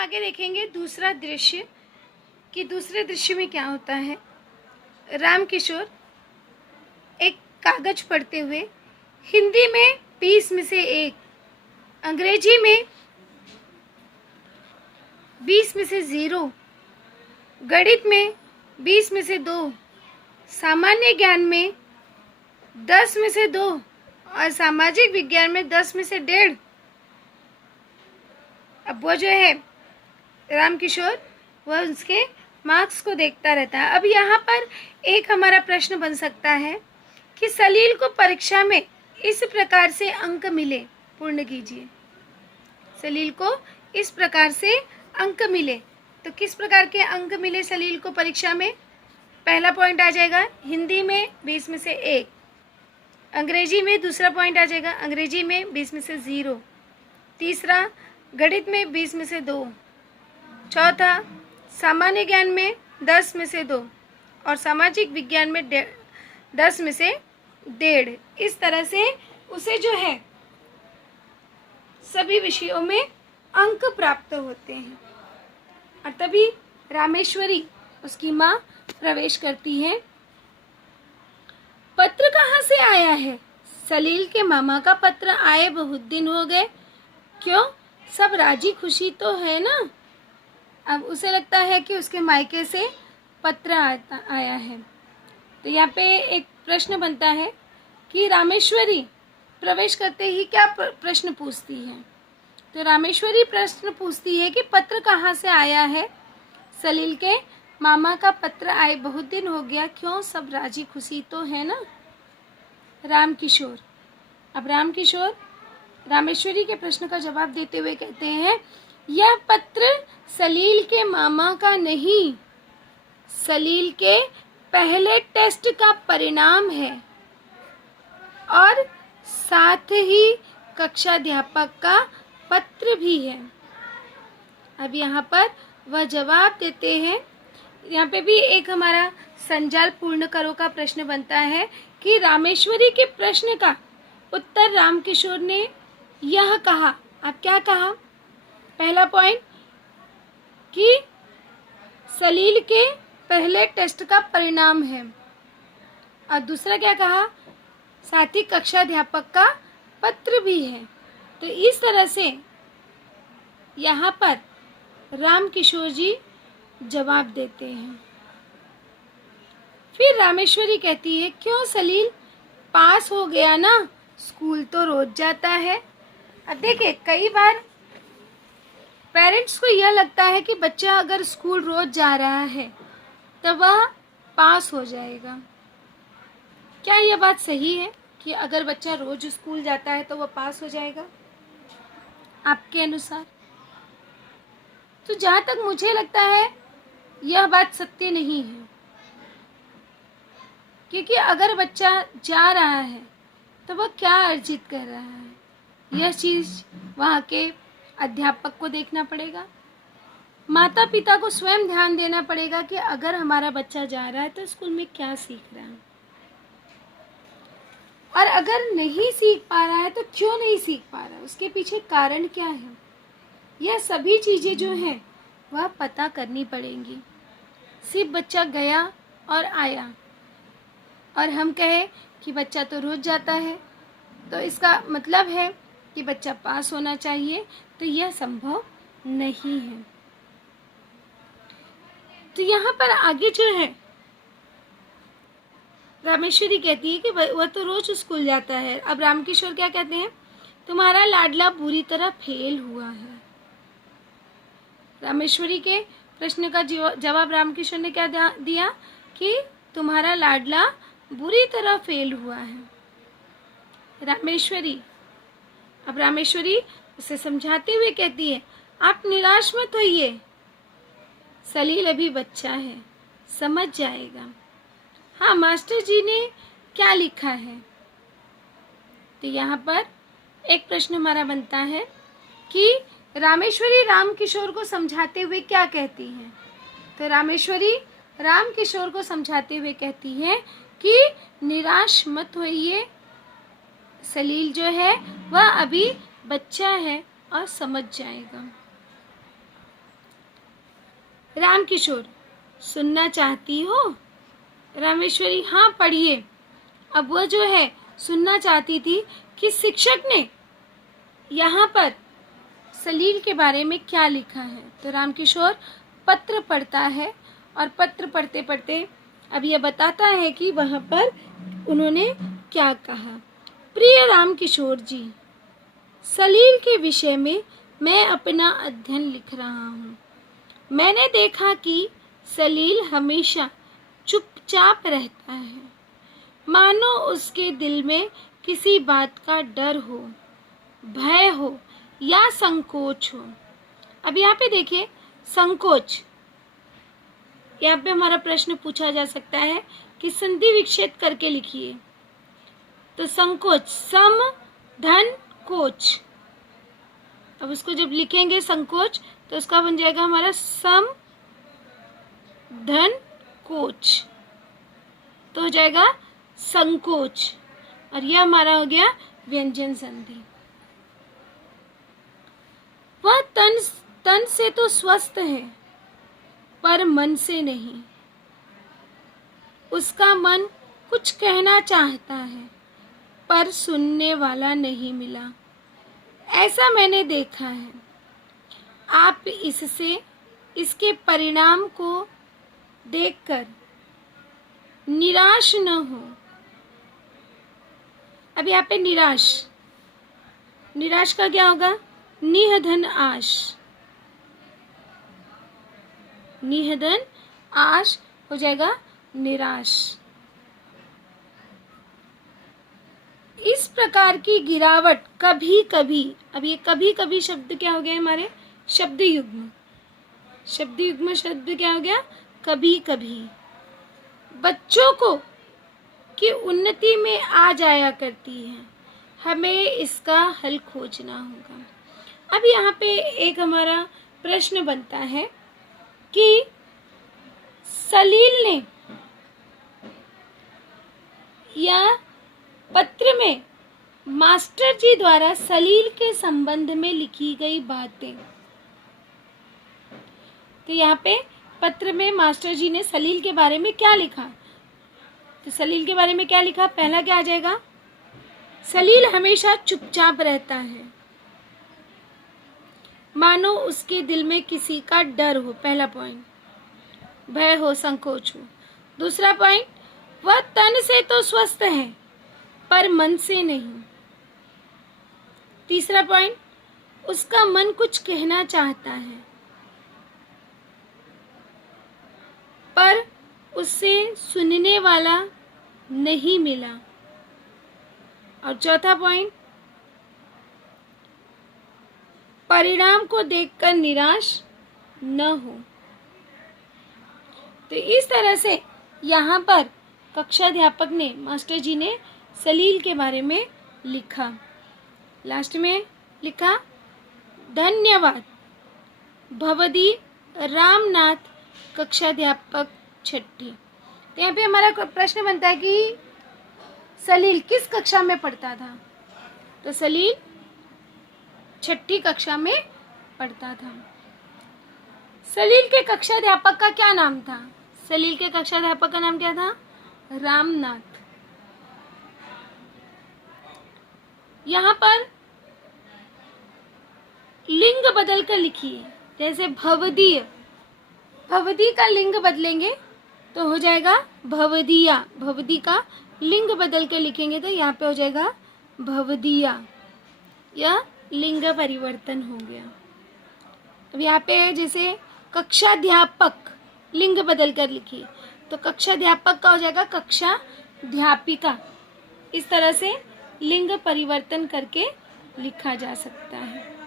आगे देखेंगे दूसरा दृश्य कि दूसरे दृश्य में क्या होता है। रामकिशोर एक कागज पढ़ते हुए हिंदी में 20 में से 1, अंग्रेजी में 20 में से 0, गणित में 20 में से 2, सामान्य ज्ञान में 10 में से 2 और सामाजिक विज्ञान में 10 में से 1.5। अब वो जो है रामकिशोर वह उसके मार्क्स को देखता रहता है। अब यहाँ पर एक हमारा प्रश्न बन सकता है कि सलील को परीक्षा में इस प्रकार से अंक मिले, पूर्ण कीजिए। सलील को इस प्रकार से अंक मिले, तो किस प्रकार के अंक मिले सलील को परीक्षा में? पहला पॉइंट आ जाएगा हिंदी में 20 में से 1, अंग्रेजी में दूसरा पॉइंट आ जाएगा अंग्रेजी में 20 में से 0, तीसरा गणित में 20 में से 2, चौथा सामान्य ज्ञान में 10 में से 2 और सामाजिक विज्ञान में 10 में से 1.5। इस तरह से उसे जो है सभी विषयों में अंक प्राप्त होते हैं। और तभी रामेश्वरी उसकी माँ प्रवेश करती है। पत्र कहाँ से आया है? सलील के मामा का पत्र आए बहुत दिन हो गए। क्यों? सब राजी खुशी तो है ना। अब उसे लगता है कि उसके मायके से पत्र आया है। तो यहाँ पे एक प्रश्न बनता है कि रामेश्वरी प्रवेश करते ही क्या प्रश्न पूछती है? तो रामेश्वरी प्रश्न पूछती है कि पत्र कहाँ से आया है? सलील के मामा का पत्र आए बहुत दिन हो गया। क्यों? सब राजी खुशी तो है ना। रामकिशोर, अब रामकिशोर रामेश्वरी के प्रश्न का जवाब देते हुए कहते हैं, यह पत्र सलील के मामा का नहीं, सलील के पहले टेस्ट का परिणाम है और साथ ही कक्षाध्यापक का पत्र भी है। अब यहाँ पर वह जवाब देते हैं। यहाँ पे भी एक हमारा संजाल पूर्ण करो का प्रश्न बनता है कि रामेश्वरी के प्रश्न का उत्तर रामकिशोर ने यह कहा। अब क्या कहा? पहला पॉइंट कि सलील के पहले टेस्ट का परिणाम है और दूसरा क्या कहा? साथ ही कक्षाध्यापक का पत्र भी है। तो इस तरह से यहाँ पर रामकिशोर जी जवाब देते हैं। फिर रामेश्वरी कहती है, क्यों सलील पास हो गया ना, स्कूल तो रोज जाता है। अब देखिए कई बार पेरेंट्स को यह लगता है कि बच्चा अगर स्कूल रोज जा रहा है तो वह पास हो जाएगा। क्या यह बात सही है कि अगर बच्चा रोज स्कूल जाता है तो वह पास हो जाएगा आपके अनुसार? तो जहाँ तक मुझे लगता है यह बात सत्य नहीं है, क्योंकि अगर बच्चा जा रहा है तो वह क्या अर्जित कर रहा है, यह चीज़ वहाँ के अध्यापक को देखना पड़ेगा। माता पिता को स्वयं ध्यान देना पड़ेगा कि अगर हमारा बच्चा जा रहा है तो स्कूल में क्या सीख रहा है, और अगर नहीं सीख पा रहा है तो क्यों नहीं सीख पा रहा है, उसके पीछे कारण क्या है। यह सभी चीज़ें जो हैं वह पता करनी पड़ेंगी। सिर्फ बच्चा गया और आया और हम कहें कि बच्चा तो रोज जाता है तो इसका मतलब है कि बच्चा पास होना चाहिए, तो यह संभव नहीं है। तो यहाँ पर आगे जो है रामेश्वरी कहती है कि वह तो रोज स्कूल जाता है। अब रामकिशोर क्या कहते हैं? तुम्हारा लाडला बुरी तरह फेल हुआ है। रामेश्वरी के प्रश्न का जवाब रामकिशोर ने क्या दिया कि तुम्हारा लाडला बुरी तरह फेल हुआ है। रामेश्वरी, अब रामेश्वरी उसे समझाते हुए कहती है, आप निराश मत होइए, सलील अभी बच्चा है, समझ जाएगा। हाँ, मास्टर जी ने क्या लिखा है? तो यहाँ पर एक प्रश्न हमारा बनता है कि रामेश्वरी रामकिशोर को समझाते हुए क्या कहती हैं? तो रामेश्वरी रामकिशोर को समझाते हुए कहती है कि निराश मत होइए, सलील जो है वह अभी बच्चा है और समझ जाएगा। राम किशोर, सुनना चाहती हो? रामेश्वरी, हाँ पढ़िए। अब वह जो है सुनना चाहती थी कि शिक्षक ने यहाँ पर सलील के बारे में क्या लिखा है। तो रामकिशोर पत्र पढ़ता है और पत्र पढ़ते पढ़ते अब यह बताता है कि वहाँ पर उन्होंने क्या कहा। प्रिय रामकिशोर जी, सलील के विषय में मैं अपना अध्ययन लिख रहा हूँ। मैंने देखा कि सलील हमेशा चुपचाप रहता है, मानो उसके दिल में किसी बात का डर हो, भय हो या संकोच हो। अब यहाँ पे देखिए संकोच, यहाँ पे हमारा प्रश्न पूछा जा सकता है कि संधि विच्छेद करके लिखिए। तो संकोच, सम धन कोच। अब उसको जब लिखेंगे संकोच तो उसका बन जाएगा हमारा सम धन कोच, तो हो जाएगा संकोच। और यह हमारा हो गया व्यंजन संधि। वह तन से तो स्वस्थ है पर मन से नहीं। उसका मन कुछ कहना चाहता है पर सुनने वाला नहीं मिला। ऐसा मैंने देखा है। आप इसके परिणाम को देखकर निराश न हो। अब यहाँ पे निराश का क्या होगा? निहधन आश। निहधन आश हो जाएगा निराश। इस प्रकार की गिरावट कभी कभी, अब ये कभी कभी शब्द क्या हो गया हमारे? शब्द युग्म। शब्द युग्म शब्द क्या हो गया? कभी कभी। बच्चों को की उन्नति में आ जाया करती है। हमें इसका हल खोजना होगा। अब यहाँ पे एक हमारा प्रश्न बनता है कि सलील ने या पत्र में मास्टर जी द्वारा सलील के संबंध में लिखी गई बातें। तो यहाँ पे पत्र में मास्टर जी ने सलील के बारे में क्या लिखा? तो सलील के बारे में क्या लिखा? पहला क्या आ जाएगा? सलील हमेशा चुपचाप रहता है, मानो उसके दिल में किसी का डर हो। पहला पॉइंट, भय हो, संकोच हो। दूसरा पॉइंट, वह तन से तो स्वस्थ है पर मन से नहीं। तीसरा पॉइंट, उसका मन कुछ कहना चाहता है पर उससे सुनने वाला नहीं मिला। और चौथा पॉइंट, परिणाम को देखकर निराश न हो। तो इस तरह से यहाँ पर कक्षाध्यापक ने, मास्टर जी ने सलील के बारे में लिखा। लास्ट में लिखा, धन्यवाद भवदी रामनाथ, कक्षाध्यापक छठी। तो यहाँ पे हमारा प्रश्न बनता है कि सलील किस कक्षा में पढ़ता था? तो सलील छठी कक्षा में पढ़ता था। सलील के कक्षाध्यापक का क्या नाम था? सलील के कक्षाध्यापक का नाम क्या था? रामनाथ। यहाँ पर लिंग बदल कर लिखिए। जैसे भवदीय, भवदी का लिंग बदलेंगे तो हो जाएगा भवदिया। भवदी का लिंग बदल के लिखेंगे तो यहाँ पे हो जाएगा भवदिया। यह लिंग परिवर्तन हो गया। अब यहाँ पे जैसे कक्षाध्यापक, लिंग बदल कर लिखिए तो कक्षाध्यापक का हो जाएगा कक्षाध्यापिका। इस तरह से लिंग परिवर्तन करके लिखा जा सकता है।